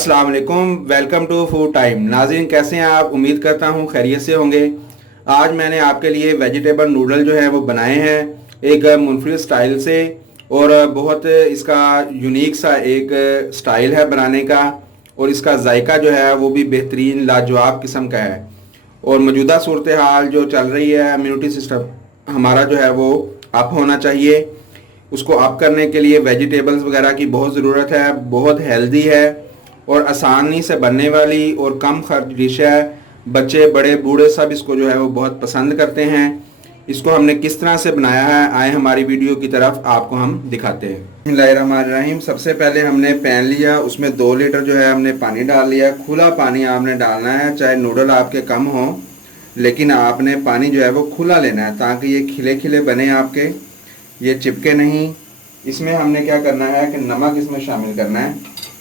अस्सलाम वालेकुम, welcome to food time. नाज़रीन, कैसे हैं आप? उम्मीद करता हूं खैरियत से होंगे। आज मैंने आपके लिए वेजिटेबल नूडल जो है वो बनाए हैं एक मुनफरिद स्टाइल से, और बहुत इसका यूनिक सा एक स्टाइल है बनाने का, और इसका जायका जो है वो भी बेहतरीन लाजवाब किस्म का है। और मौजूदा सूरत हाल जो चल रही है, इम्यूनिटी सिस्टम हमारा जो है वो अप होना चाहिए। उसको अप करने के लिए वेजिटेबल्स वगैरह की बहुत ज़रूरत है। बहुत हेल्दी है और आसानी से बनने वाली और कम खर्च डिश है। बच्चे बड़े बूढ़े सब इसको जो है वो बहुत पसंद करते हैं। इसको हमने किस तरह से बनाया है, आए हमारी वीडियो की तरफ आपको हम दिखाते हैं। बिस्मिल्लाहिर्रहमानिर्रहीम। सबसे पहले हमने पैन लिया, उसमें 2 लीटर जो है हमने पानी डाल लिया। खुला पानी आपने डालना है, चाहे नूडल आपके कम हो, लेकिन आपने पानी जो है वो खुला लेना है ताकि ये खिले खिले बने आपके, ये चिपके नहीं। इसमें हमने क्या करना है कि नमक इसमें शामिल करना है,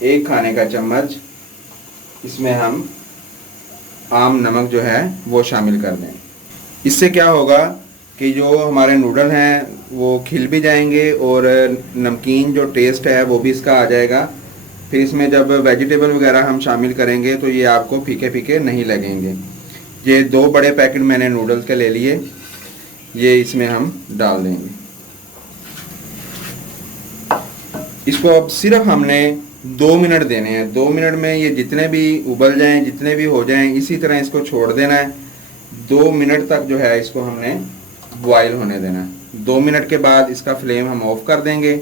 1 खाने का चम्मच इसमें हम आम नमक जो है वो शामिल कर दें। इससे क्या होगा कि जो हमारे नूडल हैं वो खिल भी जाएंगे और नमकीन जो टेस्ट है वो भी इसका आ जाएगा। फिर इसमें जब वेजिटेबल वगैरह हम शामिल करेंगे तो ये आपको फीके फीके नहीं लगेंगे। ये 2 बड़े पैकेट मैंने नूडल्स के ले लिए, ये इसमें हम डाल देंगे। इसको अब सिर्फ हमने 2 मिनट देने हैं। 2 मिनट में ये जितने भी उबल जाएं, जितने भी हो जाएं, इसी तरह इसको छोड़ देना है। 2 मिनट तक जो है इसको हमने बॉयल होने देना है। 2 मिनट के बाद इसका फ्लेम हम ऑफ कर देंगे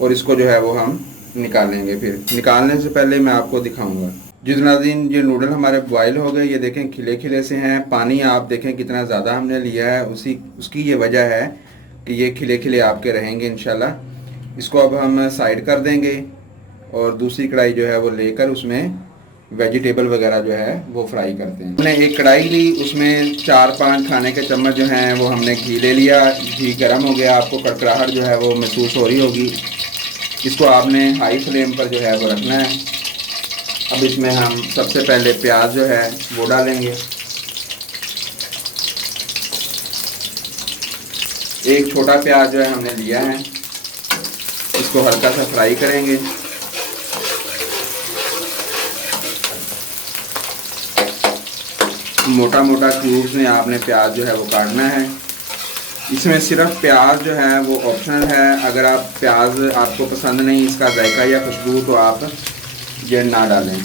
और इसको जो है वो हम निकालेंगे। फिर निकालने से पहले मैं आपको दिखाऊंगा। जितना दिन ये नूडल हमारे बॉयल हो गए, ये देखें खिले खिले से हैं। पानी आप देखें कितना ज़्यादा हमने लिया है, उसकी ये वजह है कि ये खिले खिले आपके रहेंगे इंशाल्लाह। इसको अब हम साइड कर देंगे और दूसरी कढ़ाई जो है वो लेकर उसमें वेजिटेबल वगैरह जो है वो फ्राई करते हैं। हमने एक कढ़ाई ली, उसमें 4-5 खाने के चम्मच जो हैं वो हमने घी ले लिया। घी गर्म हो गया, आपको कड़कड़ाहट जो है वो महसूस हो रही होगी। इसको आपने हाई फ्लेम पर जो है वो रखना है। अब इसमें हम सबसे पहले प्याज जो है वो डालेंगे। एक छोटा प्याज जो है हमने लिया है, इसको हल्का सा फ्राई करेंगे। मोटा मोटा क्यूब्स में आपने प्याज जो है वो काटना है। इसमें सिर्फ प्याज जो है वो ऑप्शनल है। अगर आप प्याज आपको पसंद नहीं इसका जायका या खुशबू, तो आप ये ना डालें।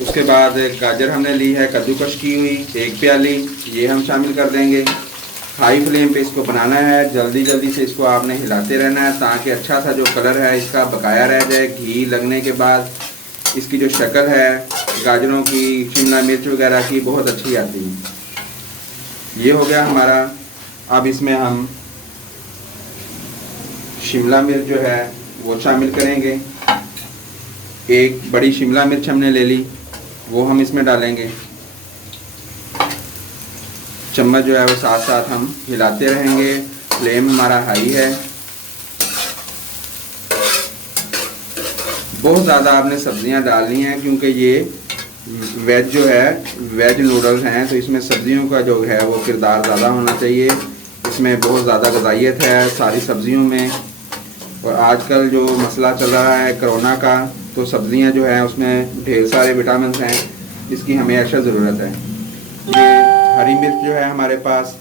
उसके बाद गाजर हमने ली है कद्दूकश की हुई, 1 प्याली, ये हम शामिल कर देंगे। हाई फ्लेम पे इसको बनाना है। जल्दी जल्दी से इसको आपने हिलाते रहना है ताकि अच्छा सा जो कलर है इसका बकाया रह जाए। घी लगने के बाद इसकी जो शक्ल है गाजरों की, शिमला मिर्च वगैरह की, बहुत अच्छी आती है। ये हो गया हमारा। अब इसमें हम शिमला मिर्च जो है वो शामिल करेंगे। 1 बड़ी शिमला मिर्च हमने ले ली, वो हम इसमें डालेंगे। चम्मच जो है वो साथ साथ हम हिलाते रहेंगे। फ्लेम हमारा हाई है। बहुत ज़्यादा आपने सब्जियां डालनी हैं क्योंकि ये वेज जो है, वेज नूडल्स हैं, तो इसमें सब्जियों का जो है वो किरदार ज़्यादा होना चाहिए। इसमें बहुत ज़्यादा ग़िज़ाइयत है सारी सब्जियों में। और आजकल जो मसला चल रहा है कोरोना का, तो सब्जियां जो है उसमें ढेर सारे विटामिन हैं, इसकी हमें अक्सर ज़रूरत है। ये हरी मिर्च जो है हमारे पास,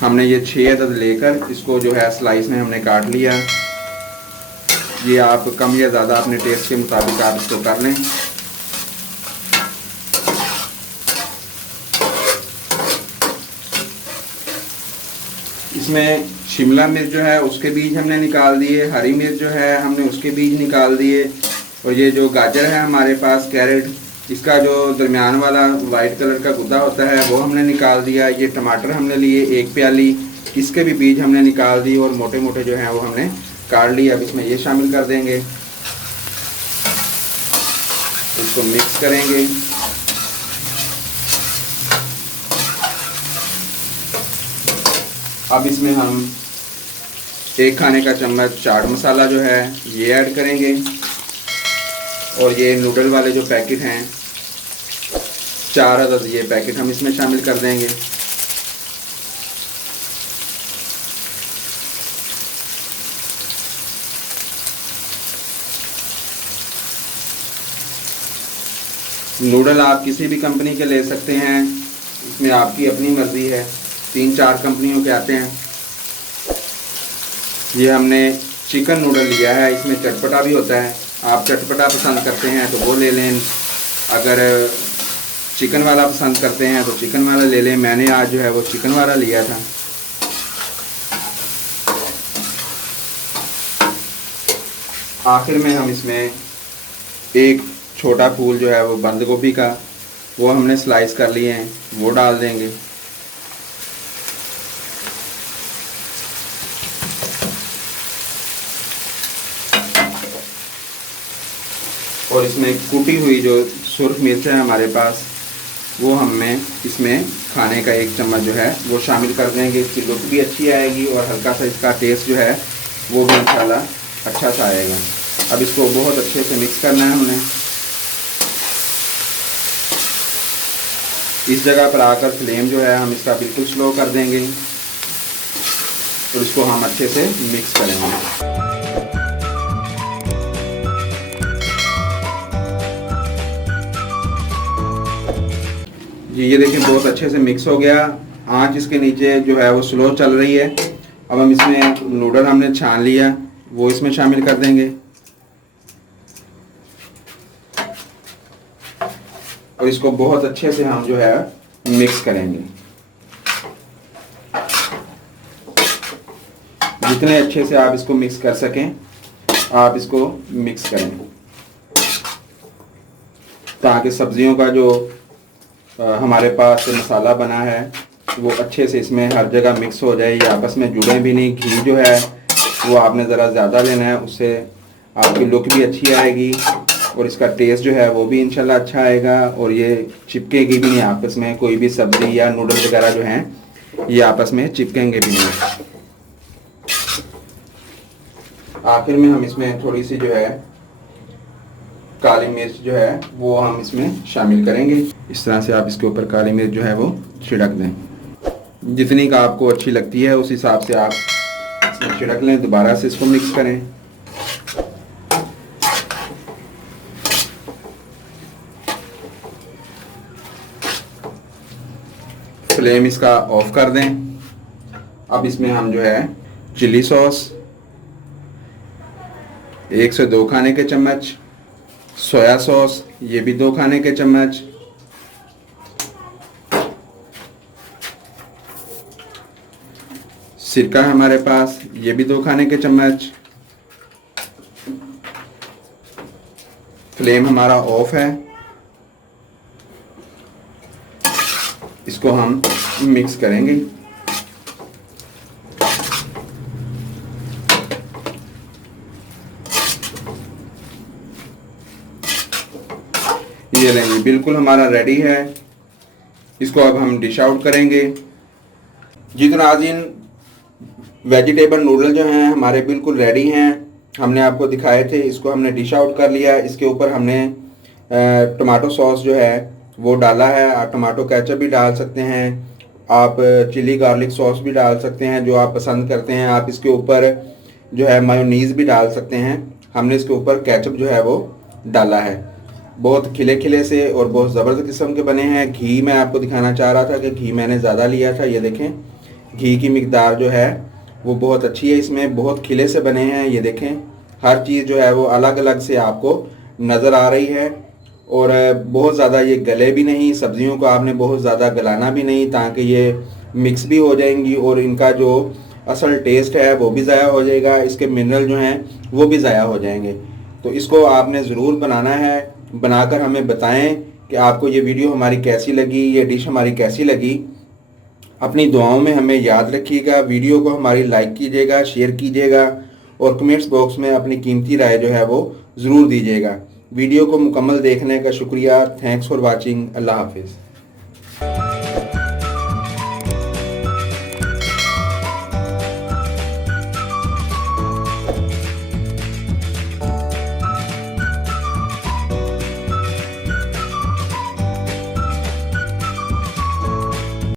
हमने ये 6 अदद लेकर इसको जो है स्लाइस में हमने काट लिया। ये आप कम या ज़्यादा अपने टेस्ट के मुताबिक आप इसको कर लें। इसमें शिमला मिर्च जो है उसके बीज हमने निकाल दिए, हरी मिर्च जो है हमने उसके बीज निकाल दिए, और ये जो गाजर है हमारे पास, कैरेट, इसका जो दरमियान वाला वाइट कलर का गुद्दा होता है वो हमने निकाल दिया। ये टमाटर हमने लिए 1 प्याली, इसके भी बीज हमने निकाल दिए और मोटे मोटे जो हैं वो हमने काट लिए। अब इसमें ये शामिल कर देंगे, इसको मिक्स करेंगे। अब इसमें हम 1 खाने का चम्मच चाट मसाला जो है ये ऐड करेंगे, और ये नूडल वाले जो पैकेट हैं 4 अदद, ये पैकेट हम इसमें शामिल कर देंगे। नूडल आप किसी भी कंपनी के ले सकते हैं, इसमें आपकी अपनी मर्ज़ी है। 3-4 कंपनियों के आते हैं। ये हमने चिकन नूडल लिया है, इसमें चटपटा भी होता है। आप चटपटा पसंद करते हैं तो वो ले लें, अगर चिकन वाला पसंद करते हैं तो चिकन वाला ले लें। मैंने आज जो है वो चिकन वाला लिया था। आखिर में हम इसमें एक छोटा फूल जो है वो बंद गोभी का, वो हमने स्लाइस कर लिए हैं, वो डाल देंगे। और इसमें कुटी हुई जो सुर्ख मिर्च है हमारे पास, वो हमें इसमें खाने का 1 चम्मच जो है वो शामिल कर देंगे। इसकी लुक भी अच्छी आएगी और हल्का सा इसका टेस्ट जो है वो भी इंशाल्लाह अच्छा सा आएगा। अब इसको बहुत अच्छे से मिक्स करना है हमने। इस जगह पर आकर फ्लेम जो है हम इसका बिल्कुल स्लो कर देंगे और इसको हम अच्छे से मिक्स करेंगे। जी ये देखिए बहुत अच्छे से मिक्स हो गया। आंच इसके नीचे जो है वो स्लो चल रही है। अब हम इसमें नूडल हमने छान लिया, वो इसमें शामिल कर देंगे और इसको बहुत अच्छे से हम जो है मिक्स करेंगे। जितने अच्छे से आप इसको मिक्स कर सकें आप इसको मिक्स करें, ताकि सब्जियों का जो हमारे पास मसाला बना है वो अच्छे से इसमें हर जगह मिक्स हो जाए, ये आपस में जुड़े भी नहीं। घी जो है वो आपने ज़रा ज़्यादा लेना है, उससे आपकी लुक भी अच्छी आएगी और इसका टेस्ट जो है वो भी इंशाल्लाह अच्छा आएगा और ये चिपकेगी भी नहीं आपस में। कोई भी सब्ज़ी या नूडल वगैरह जो हैं ये आपस में चिपकेंगे भी नहीं। आखिर में हम इसमें थोड़ी सी जो है काली मिर्च जो है वो हम इसमें शामिल करेंगे। इस तरह से आप इसके ऊपर काली मिर्च जो है वो छिड़क दें। जितनी का आपको अच्छी लगती है उस हिसाब से आप इसमें छिड़क लें। दोबारा से इसको मिक्स करें। फ्लेम इसका ऑफ कर दें। अब इसमें हम जो है चिली सॉस 1 से 2 खाने के चम्मच, सोया सॉस ये भी 2 खाने के चम्मच, सिरका हमारे पास ये भी 2 खाने के चम्मच। फ्लेम हमारा ऑफ है। इसको हम मिक्स करेंगे। ये लेंगे, बिल्कुल हमारा रेडी है। इसको अब हम डिश आउट करेंगे। जी तो नाज़रीन, वेजिटेबल नूडल जो हैं हमारे बिल्कुल रेडी हैं। हमने आपको दिखाए थे, इसको हमने डिश आउट कर लिया। इसके ऊपर हमने टमाटो सॉस जो है वो डाला है। आप टमाटो केचप भी डाल सकते हैं, आप चिली गार्लिक सॉस भी डाल सकते हैं जो आप पसंद करते हैं। आप इसके ऊपर जो है मायोनीज़ भी डाल सकते हैं। हमने इसके ऊपर केचप जो है वो डाला है। बहुत खिले खिले से और बहुत ज़बरदस्त किस्म के बने हैं। घी मैं आपको दिखाना चाह रहा था कि घी मैंने ज़्यादा लिया था। ये देखें घी की मिकदार जो है वो बहुत अच्छी है इसमें। बहुत खिले से बने हैं। ये देखें हर चीज़ जो है वो अलग अलग से आपको नज़र आ रही है और बहुत ज़्यादा ये गले भी नहीं। सब्जियों को आपने बहुत ज़्यादा गलाना भी नहीं, ताकि ये मिक्स भी हो जाएंगी और इनका जो असल टेस्ट है वो भी ज़ाया हो जाएगा। इसके मिनरल जो हैं वो भी ज़ाया हो जाएंगे। तो इसको आपने ज़रूर बनाना है। बनाकर हमें बताएं कि आपको ये वीडियो हमारी कैसी लगी, ये डिश हमारी कैसी लगी। अपनी दुआओं में हमें याद रखिएगा। वीडियो को हमारी लाइक कीजिएगा, शेयर कीजिएगा और कमेंट्स बॉक्स में अपनी कीमती राय जो है वो ज़रूर दीजिएगा। वीडियो को मुकम्मल देखने का शुक्रिया। Thanks for watching. अल्लाह हाफिज़।